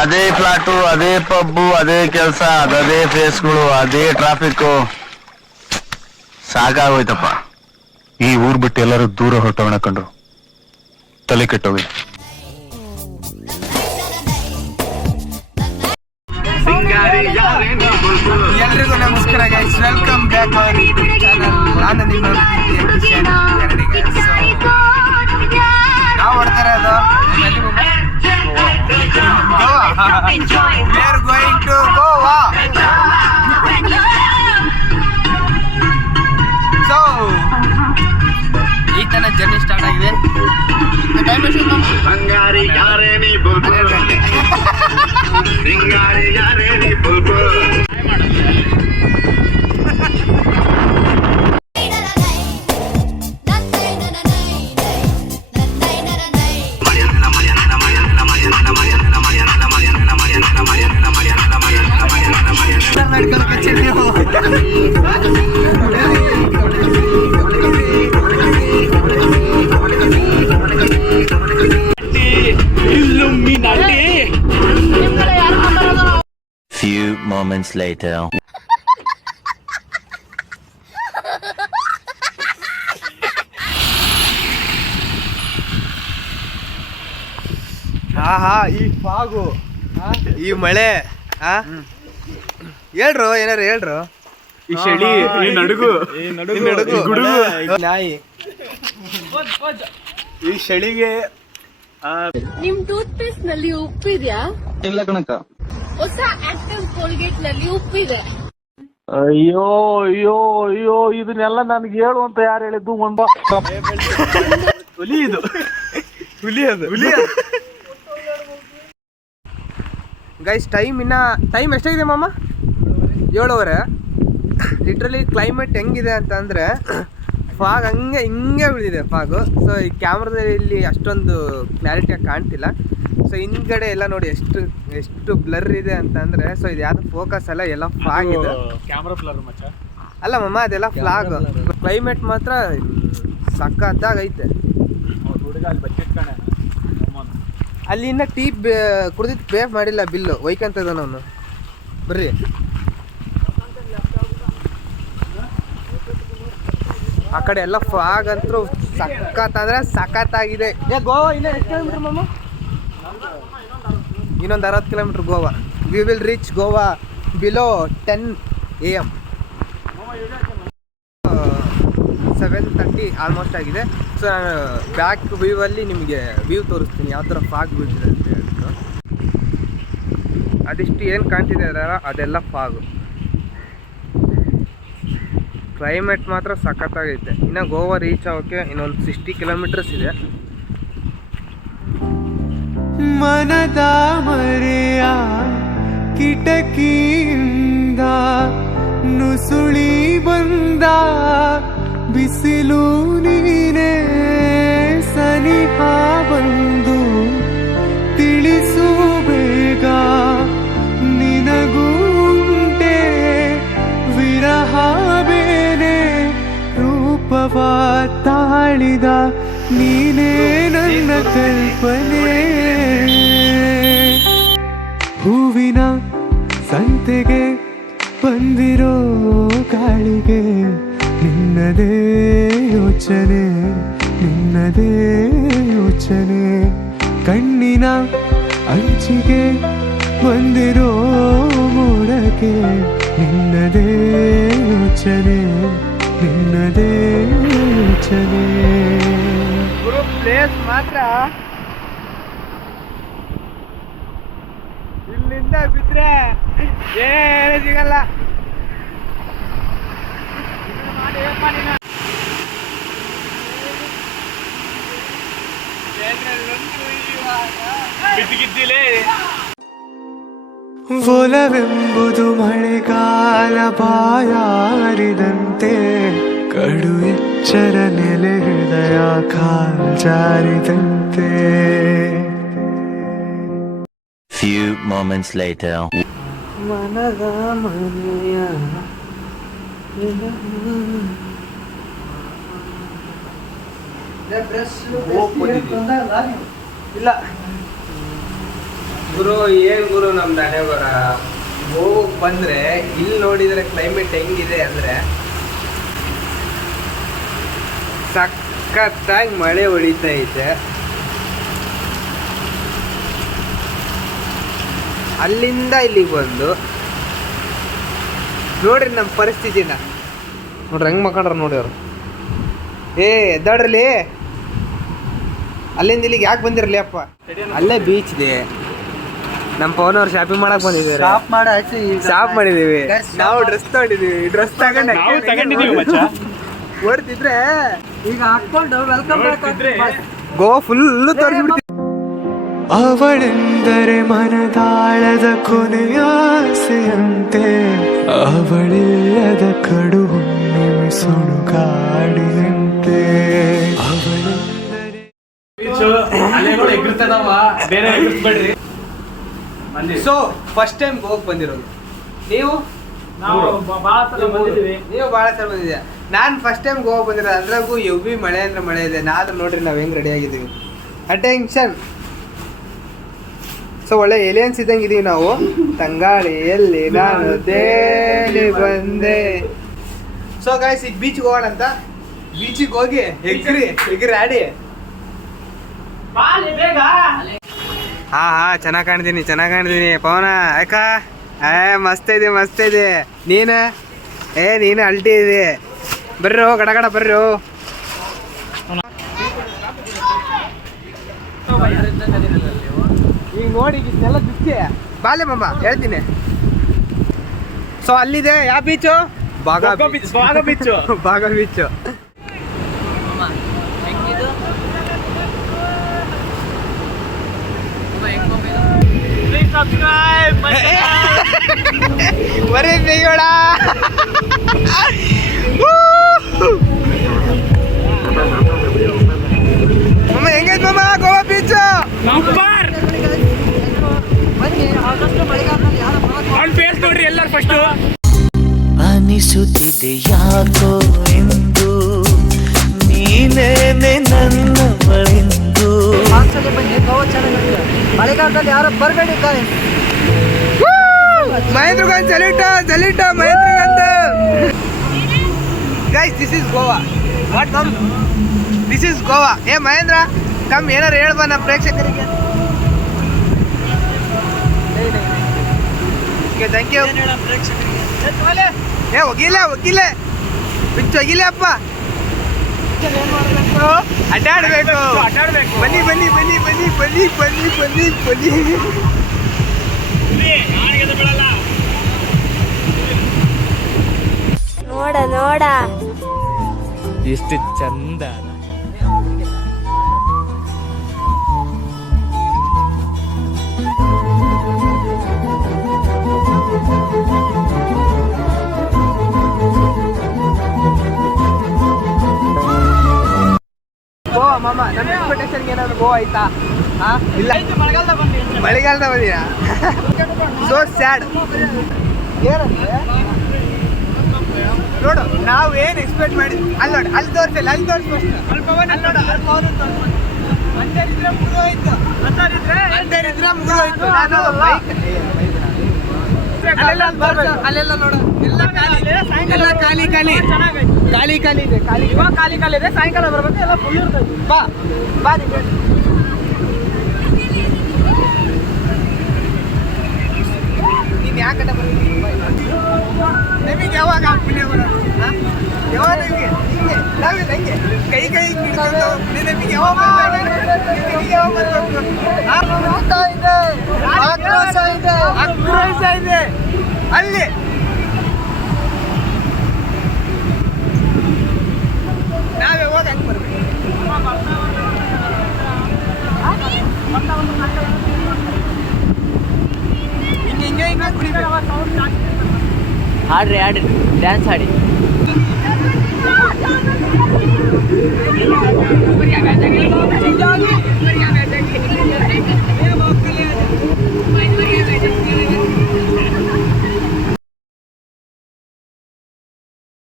ಅದೇ ಫ್ಲಾಟು, ಅದೇ ಪಬ್ಬು, ಅದೇ ಕೆಲಸ, ಅದೇ ಫೇಸ್ಗಳು, ಅದೇ ಟ್ರಾಫಿಕ್. ಸಾಕಾಗೋಯ್ತಪ್ಪ. ಈ ಊರ್ ಬಿಟ್ಟು ಎಲ್ಲರೂ ದೂರ ಹೊರಟೋಣ ಕಂಡ್ರು ತಲೆ ಕೆಟ್ಟೋಗಿ. ಎಲ್ರಿಗೂ ನಮಸ್ಕಾರ guys, welcome back our YouTube channel. ನಾನು ನಿಮ್ಮ ನಾವು ಬರ್ತಾರೆ ಅದು we are going to Goa. So ಈಗ ತಾನೇ ಜರ್ನಿ ಸ್ಟಾರ್ಟ್ ಆಗಿದೆ. ಟೈಮ್ ಎಷ್ಟು? ಬಂಗಾರಿ ಯಾರೇ ನೀ ಬುಲ್ಬುಲ್, ಸಿಂಗಾರಿ ಯಾರೇ ನೀ ಬುಲ್ಬುಲ್. Few moments later. ಆಹಾ, ಈ ಫಾಗು, ಈ ಮಳೆ, ಹೇಳ್ರು ಏನಾರು ಹೇಳ್ರು. ಈ ಚಳಿ, ಈ ನಡುಗು, ನಾಯಿ, ಈ ಚಳಿಗೆ. ನಿಮ್ ಟೂತ್ ಪೇಸ್ಟ್ ನಲ್ಲಿ ಉಪ್ಪಿದ್ಯಾ? ಇಲ್ಲ ಕಣಕ್ಕ. ಹೊಸ ಆಕ್ಟಿವ್ ಕೋಲ್ಗೇಟ್ ನಲ್ಲಿ ಉಪ್ಪಿದೆ. ಅಯ್ಯೋ ಅಯ್ಯೋ ಅಯ್ಯೋ, ಇದನ್ನೆಲ್ಲ ನನ್ಗೆ ಹೇಳು ಅಂತ ಯಾರು ಹೇಳಿದ್ದು? ಹುಲಿ ಇದು, ಹುಲಿ ಅದು. ಗೈಸ್, ಟೈಮ್ ಎಷ್ಟಾಗಿದೆ ಮಾಮ? 7:15. ಲಿಟ್ರಲಿ ಕ್ಲೈಮೇಟ್ ಹೆಂಗಿದೆ ಅಂತಂದರೆ ಫಾಗ್ ಹಿಂಗೆ ಬಿಳಿದಿದೆ ಫಾಗು. ಸೊ ಈ ಕ್ಯಾಮ್ರಾದಲ್ಲಿ ಅಷ್ಟೊಂದು ಕ್ಲಾರಿಟಿಯಾಗಿ ಕಾಣ್ತಿಲ್ಲ. ಸೊ ಹಿಂದ್ಗಡೆ ಎಲ್ಲ ನೋಡಿ ಎಷ್ಟು ಬ್ಲರ್ ಇದೆ ಅಂತಂದರೆ. ಸೊ ಇದು ಯಾವುದು ಫೋಕಸ್ ಅಲ್ಲ, ಎಲ್ಲ ಫಾಗ್ ಇದೆ. ಕ್ಯಾಮ್ರಾ ಬ್ಲರ್ ಮಚ್ಚ ಅಲ್ಲ ಮಮ್ಮ, ಅದೆಲ್ಲ ಫ್ಲಾಗ್. ಕ್ಲೈಮೇಟ್ ಮಾತ್ರ ಸಕ್ಕತ್ತಾಗೈತೆ. ಅಲ್ಲಿ ಇನ್ನ ಟೀ ಕುಡ್ದಿದ್ದು ಪೇ ಮಾಡಿಲ್ಲ, ಬಿಲ್ಲು ಒಯ್ಕಂತ ಇದ್ದಾನ ಅವನು. ಬರ್ರಿ, ಆ ಕಡೆ ಎಲ್ಲ ಫಾಗ್ ಅಂತೂ ಸಖತ್ ಸಖತ್ತಾಗಿದೆ. ಗೋವಾ ಇನ್ನ ಎಷ್ಟು ಕಿಲೋಮೀಟರ್ ಮಾಮ? ಇನ್ನೊಂದು 60 kilometre Goa. We will reach Goa below 10 AM. 7:30 almost ಆಗಿದೆ. ಸೊ ನಾನು ಬ್ಯಾಕ್ ವ್ಯೂವಲ್ಲಿ ನಿಮಗೆ ವ್ಯೂ ತೋರಿಸ್ತೀನಿ, ಯಾವ ಥರ ಫಾಗ್ ಬೀಳ್ತಿದೆ ಅಂತ ಹೇಳ್ಬಿಟ್ಟು. ಅದಿಷ್ಟು ಏನು ಕಾಣ್ತಿದೆ ಅದಲ್ಲ, ಅದೆಲ್ಲ ಫಾಗು. ಕ್ಲೈಮೇಟ್ ಮಾತ್ರ ಸಖತ್ತಾಗೈತೆ. ಇನ್ನು ಗೋವಾ ರೀಚ್ ಆಗೋಕ್ಕೆ ಇನ್ನೊಂದು 60 ಕಿಲೋಮೀಟರ್ಸ್ ಇದೆ. ಮನದ ಮರೆಯ ಕಿಟಕಿಯಿಂದ ನುಸುಳಿ ಬಂದ ಬಿಸಿಲು ನೀನೇ, ಸನಿಹ ಬಂದು ತಿಳಿಸು ಬೇಗ, ನಿನಗುಂಟೆ ವಿರಹ ಬೇನೆ, ರೂಪವ ತಾಳಿದ ನೀನೇ ನನ್ನ ಕಲ್ಪನೆ. ಹೂವಿನ ಸಂತೆಗೆ ಬಂದಿರೋ ಗಾಳಿಗೆ ನಿನ್ನದೇ ಯೋಚನೆ, ನಿನ್ನದೇ ಯೋಚನೆ. ಕಣ್ಣಿನ ಅಂಚಿಗೆ ಬಂದಿರೋ ಮೋಡಕ್ಕೆ ನಿನ್ನದೇ ಯೋಚನೆ, ನಿನ್ನದೇ ಯೋಚನೆ. ಪ್ಲೇಸ್ ಮಾತ್ರ ಇಲ್ಲಿಂದ ಬಿದ್ರೆ ಏನು ಸಿಗಲ್ಲ. ಒಲವೆಂಬುದು ಮಳೆಗಾಲ ಬಾಯಾರಿದಂತೆ, ಕಡು ಎಚ್ಚರ ನೆಲೆ ಹೃದಯ ಕಾಲ್ಜಾರಿದಂತೆ. Few moments later. ಮನದ ಮನೆಯ ಇಲ್ಲ ಗುರು ಏನ್ ಗುರು ನಮ್ದು ಹಣೆ ಬರ ಹೋಗಕ್ ಬಂದ್ರೆ ಇಲ್ಲಿ ನೋಡಿದ್ರೆ ಕ್ಲೈಮೇಟ್ ಹೆಂಗಿದೆ ಅಂದ್ರೆ ಸಖತ್ತಾಗಿ ಮಳೆ ಹೊಡಿತಾ ಐತೆ. ಅಲ್ಲಿಂದ ಇಲ್ಲಿಗೆ ಬಂದು ನೋಡ್ರಿ ನಮ್ಮ ಪರಿಸ್ಥಿತಿನ ನೋಡ್ರಿ ಹೆಂಗ್ ಮಕ್ಕಳ್ರ ನೋಡಿ ಅವ್ರು. ಎದ್ದಾಡ್ರಲ್ಲಿ, ಅಲ್ಲಿಂದ ಇಲ್ಲಿಗೆ ಯಾಕೆ ಬಂದಿರಲಿ ಅಪ್ಪ? ಅಲ್ಲೇ ಬೀಚ್ ಇದೆ. ನಮ್ಮ ಪವನ್ ಅವ್ರು ಶಾಪಿಂಗ್ ಮಾಡಕ್ ಬಂದಿದ್ದಾರೆ. ಶಾಪ್ ಮಾಡಿದೀವಿ ನಾವು. ಡ್ರೆಸ್ ತಗೊಂಡಿದೀವಿ. ಡ್ರೆಸ್ ತಗೊಂಡಿದೀವಿ ಓಡ್ತಿದ್ರೆ ಈಗ ಹಾಕೊಂಡು ವೆಲ್ಕಮ್ ಗೋವಾ ಫುಲ್ ತೋರಿಸ್ಬಿಡ್ತೀವಿ. ಅವಳೆಂದರೆ ಮನದಾಳದ ಕೊನೆಯಾಸೆಯಂತೆ, ಅವಳಿಲ್ಲದ ಕಡು ಹುಣ್ಣಿಮೆ ಸುಡುಗಾಡಿನಂತೆ. ಸೊ ಫಸ್ಟ್ ಟೈಮ್ ಗೋವಾಕ್ ಬಂದಿರೋದು ನೀವು? ಭಾಳ ಸಲ ಬಂದಿದ್ದೀಯ. ನಾನು ಫಸ್ಟ್ ಟೈಮ್ ಗೋವಾ ಬಂದಿರೋದು. ಅದ್ರಾಗೂ ಎವ್ವಿ ಮಳೆ ಅಂದ್ರೆ ಮಳೆ ಇದೆ. ನಾದ್ರೆ ನೋಡ್ರಿ ನಾವು ಹೆಂಗ್ ರೆಡಿ ಆಗಿದ್ದೀವಿ. ಅಟೆನ್ಷನ್. ಸೊ ಒಳ್ಳೆ ಏಲಿಯನ್ಸ್ ಇದ್ದಂಗೆ ಇದೀವಿ ನಾವು. ತಂಗಾಳಿಯಲ್ಲಿ ನಾನು ತೇಲಿ ಬಂದೆ. ಸೊ ಗಾಯ್ಸ್ ಈಗ ಬೀಚ್ಗೆ ಹೋಗೋಣ ಅಂತ. ಬೀಚಿಗೆ ಹೋಗಿ ಎಗ್ರಿ ಆಡಿ. ಹಾ ಚೆನ್ನಾಗಿ ಕಾಣ್ತೀನಿ ಪವನ. ಯಾಕ ಮಸ್ತ್ ಇದೆ. ನೀನು ಅಲ್ಟಿ ಇದೆ. ಬರ್ರೋ ಗಡ ಬರ್ರೋ. ಈಗ ನೋಡಿ ಇದೆಲ್ಲ ಬಿಚ್ಚೆ ಬಾಲೆ ಮಮ್ಮ ಹೇಳ್ತೀನಿ. ಸೊ ಅಲ್ಲಿದೆ ಯಾವ ಬೀಚು? ಬಾಗ ಬೀಚು. ಬರೀ ಬೇಯೋಡ. ಮಮ್ಮ ಹೆಂಗೈತೆ ಮಮ್ಮ ಗೋವಾ ಬೀಚ್? ನೋಡ್ರಿ ಎಲ್ಲರೂ ಫಸ್ಟ್. ಅನಿಸುತ್ತಿದೆ ಯಾಕೋ ಎಂದು ನೀನೇನೆ ನನ್ನವಳೆಂದು. ಮಳೆಗಾಲದಲ್ಲಿ ಯಾರು ಬರಬೇಡಿ. ಮಹೇಂದ್ರಗಂಜ್ ಸಲೀಟ Mahendraganj. Guys this is Goa. What come? This is Goa. Mahendra come ಏನಾರು ಹೇಳ್ಬ ನಮ್ಮ ಪ್ರೇಕ್ಷಕರಿಗೆ. Thank you. ಹೋಗಿಲ್ಲ ಬಿಚ್ಚು ಹೋಗಿಲ್ಲ ಅಪ್ಪ. ಅಡ್ಡಾಡ್ಬೇಕು. ಬನ್ನಿ ನೋಡ ಎಷ್ಟು ಚಂದ. ಗೋವಾ ಮಾಮ ನಮ್ಮ ಎಕ್ಸ್ಪೆಕ್ಟೇಷನ್ಗೆ ಏನಾದ್ರು ಗೋವಾ ಆಯ್ತಾ? ಇಲ್ಲ, ಮಳೆಗಾಲದ ಬಂದಿರಾ? So sad. ಏನಂದ್ರೆ ನೋಡು ನಾವು ಏನು ಎಕ್ಸ್ಪೆಕ್ಟ್ ಮಾಡಿದ್ವಿ. ಅಲ್ಲಿ ತೋರಿಸಿಲ್ಲ. ಅಲ್ಲಿ ತೋರಿಸ್ ಅಂತರಿದ್ರೆ ಮುಗಿದೋಯ್ತು. ನಾನು ಅಲ್ಲೆಲ್ಲ ನೋಡು ಎಲ್ಲ ಖಾಲಿ ಇದೆ. ಖಾಲಿ ಇದೆ. ಸಾಯಂಕಾಲ ಬರ್ಬೇಕು. ಎಲ್ಲ ಫುಲ್ ಇರ್ತದೆ. ಬಾ ನೀನು ಯಾಕಂತ ಬರ್ಬೇಕು? ನಮಗೆ ಯಾವಾಗ ಪುಣ್ಯ ಬರೋದು? ಯಾವಾಗ ನಿಮಗೆ ಹಿಂಗೆ ಕೈ ಹಿಡ್ಕೊಂಡು ನಮಗೆ ಯಾವಾಗ ಆಕ್ರೋಶ ಇದೆ ಅಲ್ಲಿ. ನಾವ್ ಯಾವಾಗ ಹಂಗೆ ಬರ್ಬೇಕು? ಹಿಂಗೆ ಕುಡಿಬೇಕು. ಹಾಡ್ರಿ ಡ್ಯಾನ್ಸ್ ಆಡಿ.